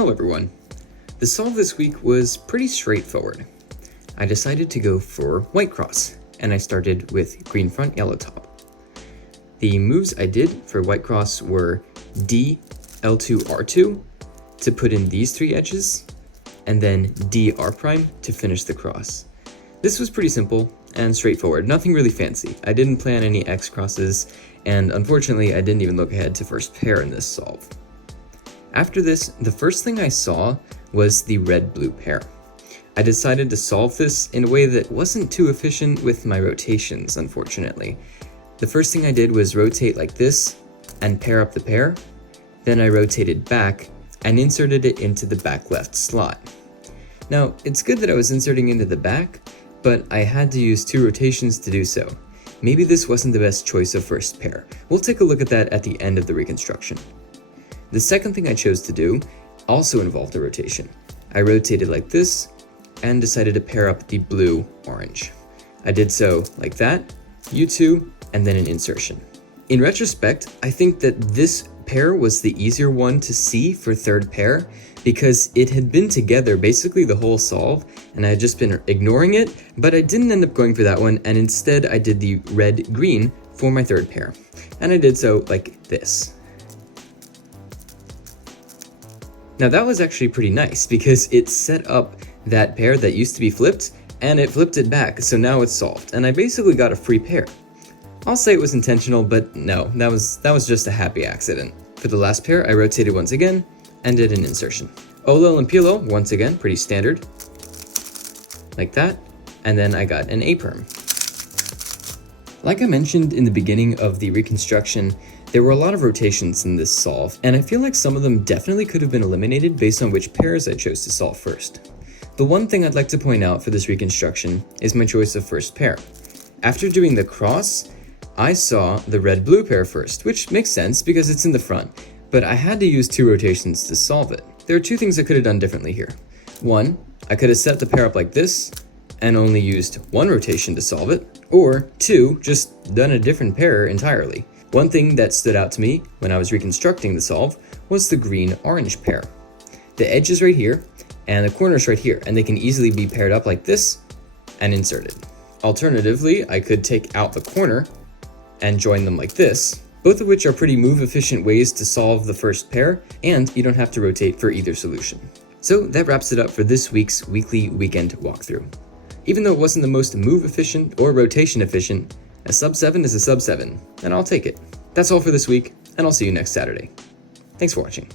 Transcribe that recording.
Hello everyone. The solve this week was pretty straightforward. I decided to go for white cross, and I started with green front, yellow top. The moves I did for white cross were D, L2, R2 to put in these three edges, and then D, R prime to finish the cross. This was pretty simple and straightforward, nothing really fancy. I didn't plan any X crosses, and unfortunately I didn't even look ahead to first pair in this solve. After this, the first thing I saw was the red-blue pair. I decided to solve this in a way that wasn't too efficient with my rotations, unfortunately. The first thing I did was rotate like this and pair up the pair. Then I rotated back and inserted it into the back left slot. Now, it's good that I was inserting into the back, but I had to use 2 rotations to do so. Maybe this wasn't the best choice of first pair. We'll take a look at that at the end of the reconstruction. The second thing I chose to do also involved a rotation. I rotated like this and decided to pair up the blue-orange. I did so like that, U2, and then an insertion. In retrospect, I think that this pair was the easier one to see for third pair because it had been together basically the whole solve and I had just been ignoring it, but I didn't end up going for that one, and instead I did the red-green for my third pair. And I did so like this. Now that was actually pretty nice because it set up that pair that used to be flipped and it flipped it back, so now it's solved and I basically got a free pair. I'll say it was intentional, but no, that was just a happy accident. For the last pair, I rotated once again and did an insertion. Olol and Pilo, once again, pretty standard. Like that, and then I got an A-perm. Like I mentioned in the beginning of the reconstruction, there were a lot of rotations in this solve, and I feel like some of them definitely could have been eliminated based on which pairs I chose to solve first. The one thing I'd like to point out for this reconstruction is my choice of first pair. After doing the cross, I saw the red-blue pair first, which makes sense because it's in the front, but I had to use 2 rotations to solve it. There are 2 things I could have done differently here. 1, I could have set the pair up like this and only used 1 rotation to solve it, or 2, just done a different pair entirely. One thing that stood out to me when I was reconstructing the solve was the green-orange pair. The edge is right here, and the corner is right here, and they can easily be paired up like this and inserted. Alternatively, I could take out the corner and join them like this, both of which are pretty move-efficient ways to solve the first pair, and you don't have to rotate for either solution. So that wraps it up for this week's weekly weekend walkthrough. Even though it wasn't the most move-efficient or rotation-efficient, a sub 7 is a sub 7, and I'll take it. That's all for this week, and I'll see you next Saturday. Thanks for watching.